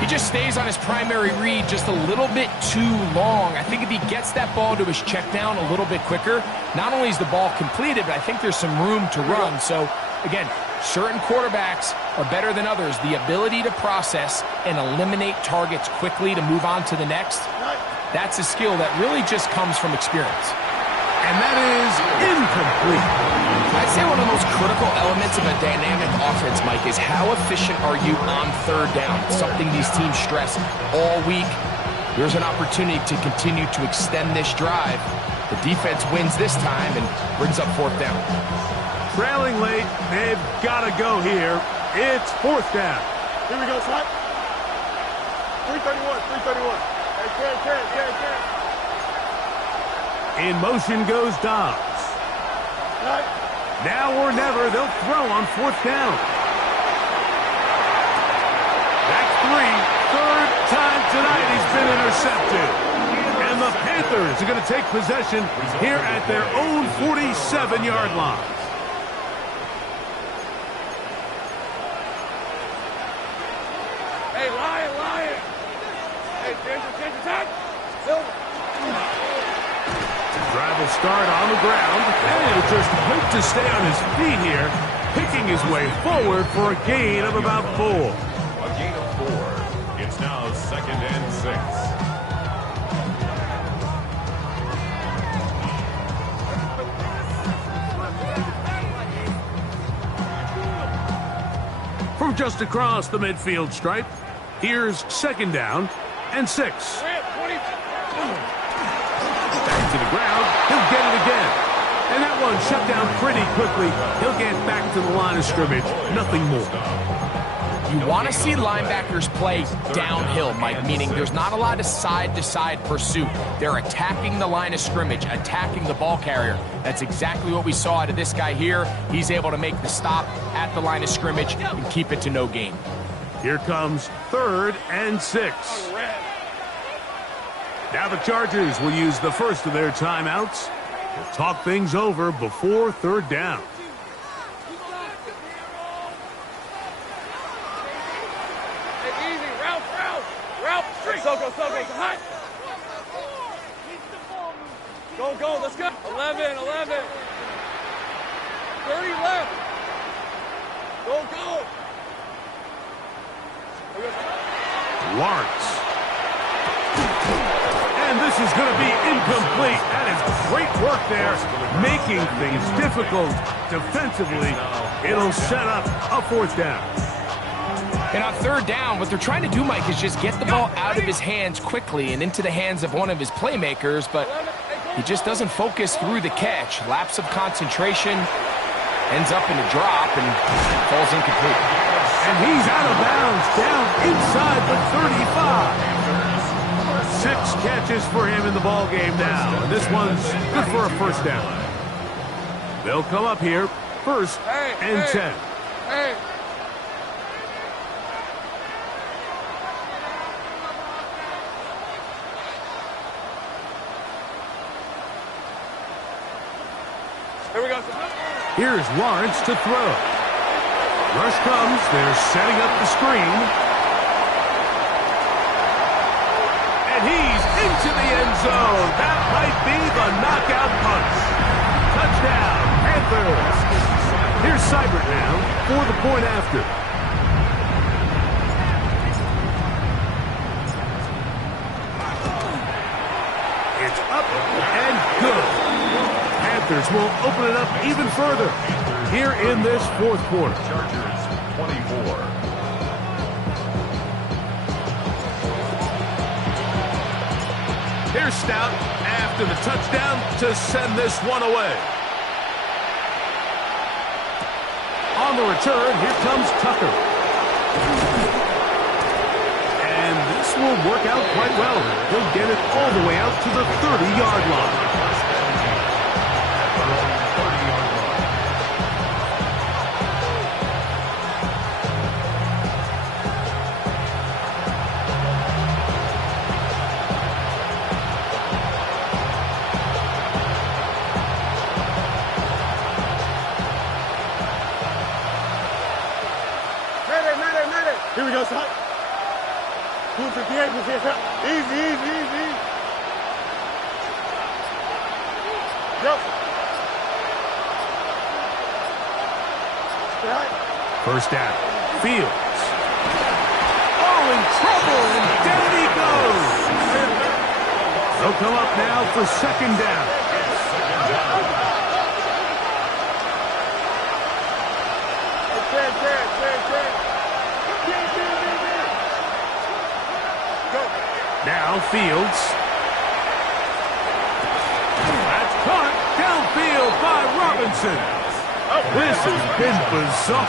He just stays on his primary read just a little bit too long. I think if he gets that ball to his check down a little bit quicker, not only is the ball completed, but I think there's some room to run. So, again, certain quarterbacks are better than others. The ability to process and eliminate targets quickly to move on to the next, that's a skill that really just comes from experience. And that is incomplete. I'd say one of the most critical elements of a dynamic offense, Mike, is how efficient are you on third down? It's something these teams stress all week. There's an opportunity to continue to extend this drive. The defense wins this time and brings up fourth down. Trailing late, they've got to go here. It's fourth down. Here we go, slap. 331, 331. Hey, carry. In motion goes Dobbs. Right. Now or never, they'll throw on fourth down. That's three. Third time tonight he's been intercepted. And the Panthers are going to take possession here at their own 47-yard line. Hey, Lion. Hey, change your time. Silver. Drive will start on the ground, and he'll just hope to stay on his feet here, picking his way forward for a gain of about 4. A gain of 4. It's now second and 6. From just across the midfield stripe, here's second down and 6. Back to the ground, he'll get it again. And that one shut down pretty quickly. He'll get back to the line of scrimmage, nothing more. You want to see linebackers play downhill, Mike, meaning there's not a lot of side-to-side pursuit. They're attacking the line of scrimmage, attacking the ball carrier. That's exactly what we saw out of this guy here. He's able to make the stop at the line of scrimmage and keep it to no gain. Here comes third and 6. Now the Chargers will use the first of their timeouts. We'll talk things over before third down. Hey, easy. Route. So go. Hot. Go. Let's go. 11. 30 left. Go. Lawrence. And this is going to be incomplete. That is great work there, making things difficult defensively. It'll set up a fourth down. And on third down, what they're trying to do, Mike, is just get the ball out of his hands quickly and into the hands of one of his playmakers, but he just doesn't focus through the catch. Lapse of concentration, ends up in a drop, and falls incomplete. And he's out of bounds, down inside the 35. 6 catches for him in the ball game now, and this one's good for a first down. They'll come up here, first and 10. Hey. Here we go. Here's Lawrence to throw. Rush comes, they're setting up the screen. And he's into the end zone. That might be the knockout punch. Touchdown, Panthers. Here's Seibert now for the point after. It's up and good. Panthers will open it up even further here in this fourth quarter. Chargers 24. Here's Stout after the touchdown to send this one away. On On the return, here comes Tucker. And this will work out quite well. He'll get it all the way out to the 30-yard line. Here we go, son. 258, easy, easy, easy. Go. First down. Fields. Oh, in trouble, and down he goes. They'll come up now for second down. Now Fields. That's caught downfield by Robinson. This has been bizarre.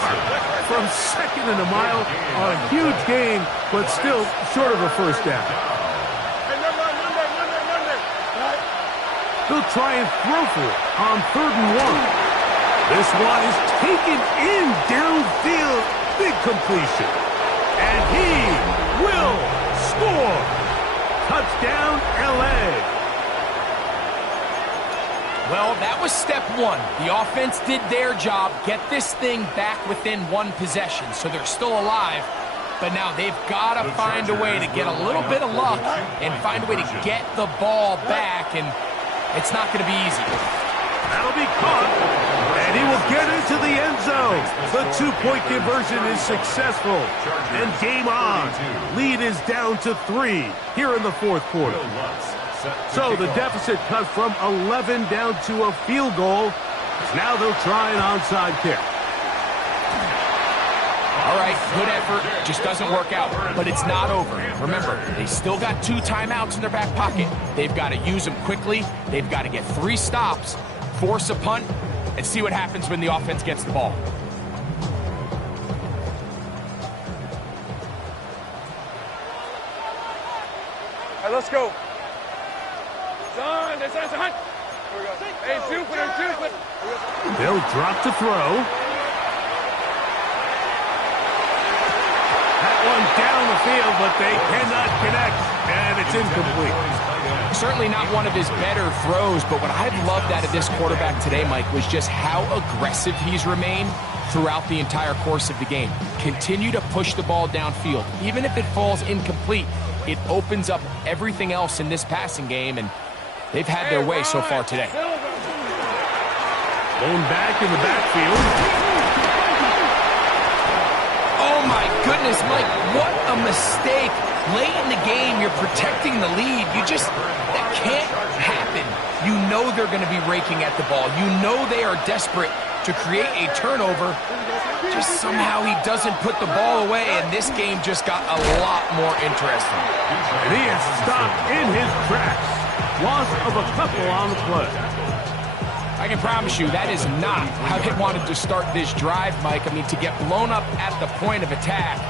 From second and a mile on a huge gain, but still short of a first down. They'll try and throw for it on 3rd and 1. This one is taken in downfield. Big completion. And he will score. Touchdown, L.A. Well, that was step one. The offense did their job, get this thing back within one possession, so they're still alive. But now they've got to find a way to get a little bit of luck and find a way to get the ball back, and it's not going to be easy. That'll be caught, and he will get into the end zone. The 2-point conversion is successful, and game on. Lead is down to 3 here in the 4th quarter. So the deficit cut from 11 down to a field goal. Now they'll try an onside kick. All right, good effort, just doesn't work out, but it's not over. Remember, they still got 2 timeouts in their back pocket. They've got to use them quickly. They've got to get 3 stops, force a punt, and see what happens when the offense gets the ball. All right, let's go. Son, that's a hunt. Here we go. Hey, shoot for them, shoot for them. They'll drop to throw. That one down the field, but they cannot connect, and it's incomplete. Certainly not one of his better throws, but what I've loved out of this quarterback today, Mike, was just how aggressive he's remained throughout the entire course of the game. Continue to push the ball downfield. Even if it falls incomplete, it opens up everything else in this passing game, and they've had their way so far today. Blown back in the backfield. Oh, my goodness, Mike, what a mistake. Late in the game, you're protecting the lead. That can't happen. You know they're going to be raking at the ball. You know they are desperate to create a turnover. Just somehow he doesn't put the ball away, and this game just got a lot more interesting. And he is stopped in his tracks. Loss of a couple on the play. I can promise you that is not how they wanted to start this drive, Mike. I mean, to get blown up at the point of attack,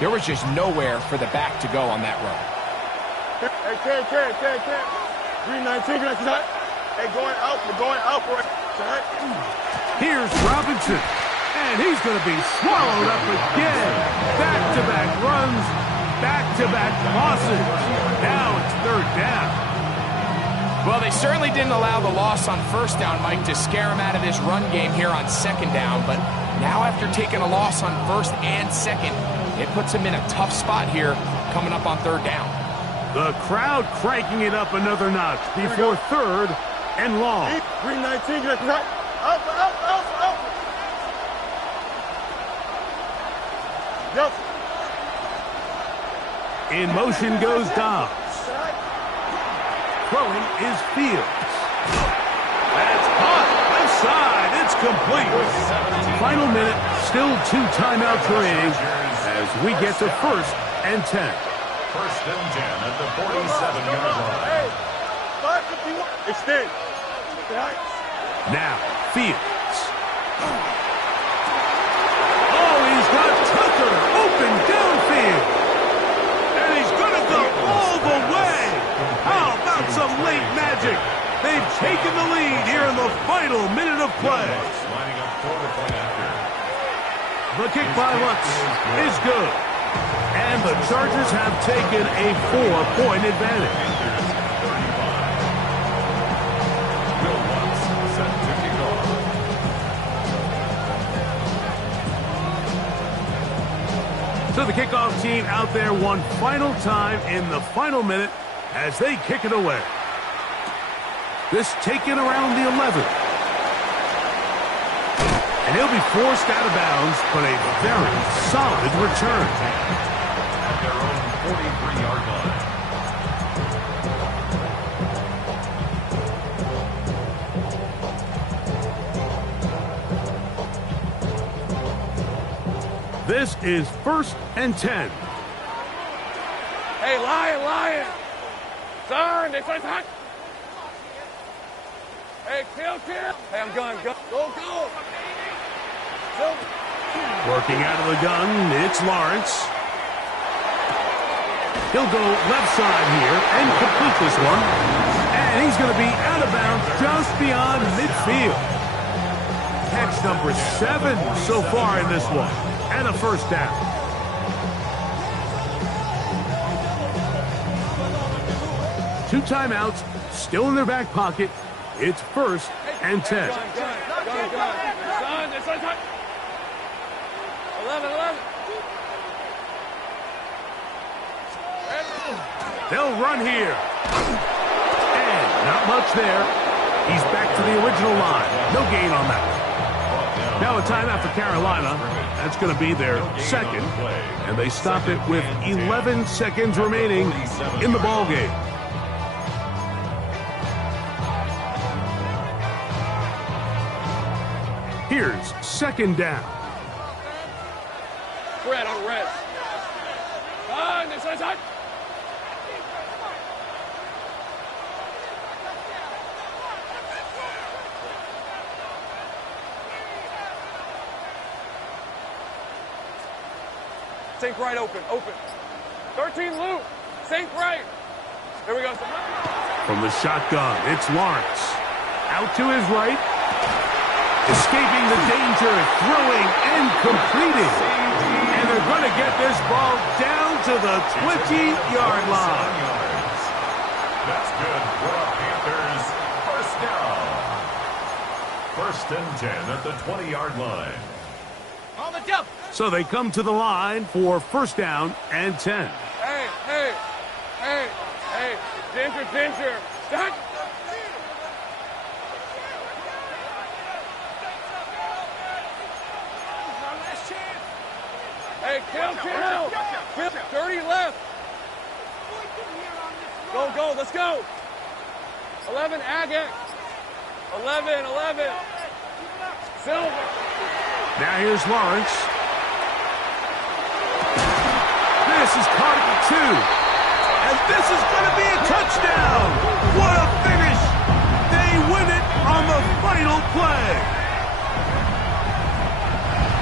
there was just nowhere for the back to go on that run. Hey, Ken. 319, hey, going out, we're going out for it. Here's Robinson, and he's going to be swallowed up again. Back-to-back runs, back-to-back losses. Now it's 3rd down. Well, they certainly didn't allow the loss on 1st down, Mike, to scare him out of this run game here on 2nd down. But now after taking a loss on 1st and 2nd, it puts him in a tough spot here coming up on 3rd down. The crowd cranking it up another notch before 3rd and long. 319, out. Yep. In motion goes Dobbs. Throwing is Fields. That's caught. Left side. It's complete. Final minute. Still 2 timeouts remaining as we get to 1st and 10. 1st and 10 at the 47-yard line. Hey, 551. Extend. Now, Fields. final minute of play. Lining up for the point after. The kick by Lutz is good. And the Chargers have taken a 4-point advantage. Will Lutz set to kick off. So the kickoff team out there one final time in the final minute as they kick it away. This taken around the 11. And he'll be forced out of bounds, but a very solid return. At their own 43-yard line. This is 1st and 10. Hey, Lion! Son, they try to hot. Hey, kill. Hey, I'm going. Go. Working out of the gun, it's Lawrence. He'll go left side here and complete this one. And he's going to be out of bounds just beyond midfield. Catch number 7 so far in this one. And a first down. Two timeouts, still in their back pocket. It's 1st and 10. Son, they try to hot. 11. They'll run here. And not much there. He's back to the original line. No gain on that. Now a timeout for Carolina. That's going to be their second. And they stop it with 11 seconds remaining in the ballgame. Here's 2nd down. Red on red. Son, they try to hot. Sink right open. 13 loop. Sink right. Here we go. From the shotgun, it's Lawrence. Out to his right. Escaping the danger, throwing and completing. And they're going to get this ball down to the 20-yard line. That's good for the Panthers. First down. 1st and 10 at the 20-yard line. On the jump. So they come to the line for 1st down and 10. Hey. Ginger. Stop. Hey, kill. 30 left. Go, let's go. 11, Agate. 11. Silver. Now here's Lawrence. This is caught at the 2. And this is going to be a touchdown. What a finish. They win it on the final play.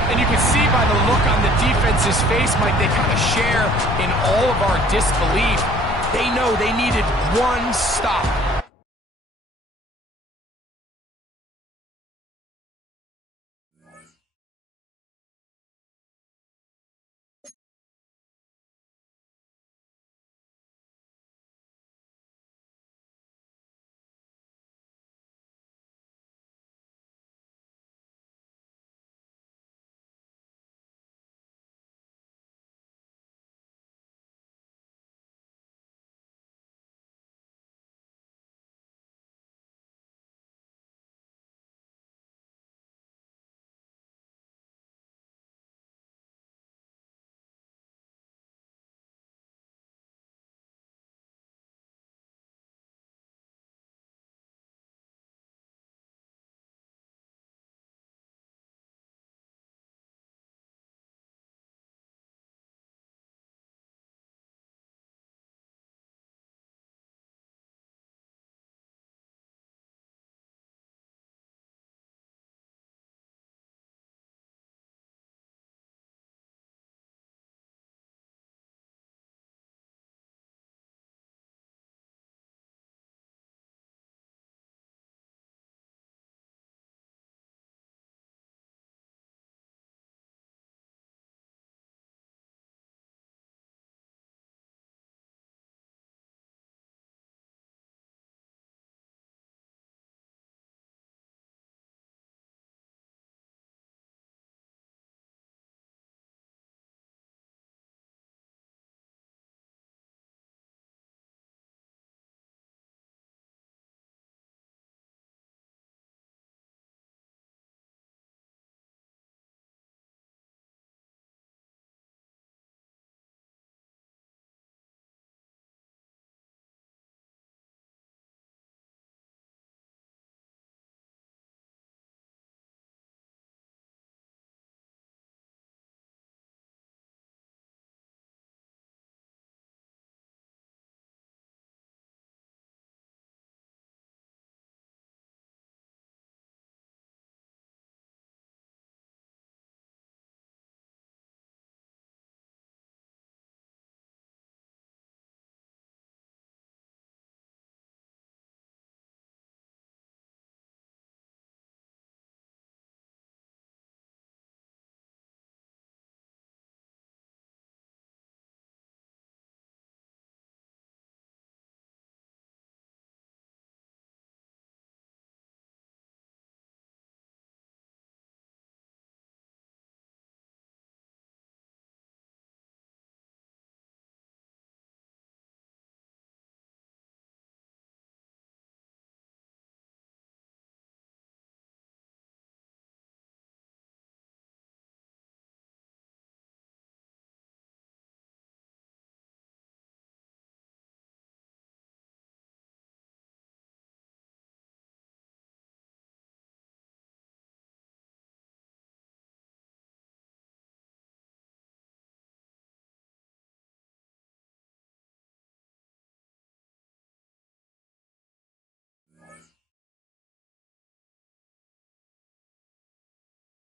And you can see by the look on the defense's face, Mike, they kind of share in all of our disbelief. They know they needed one stop.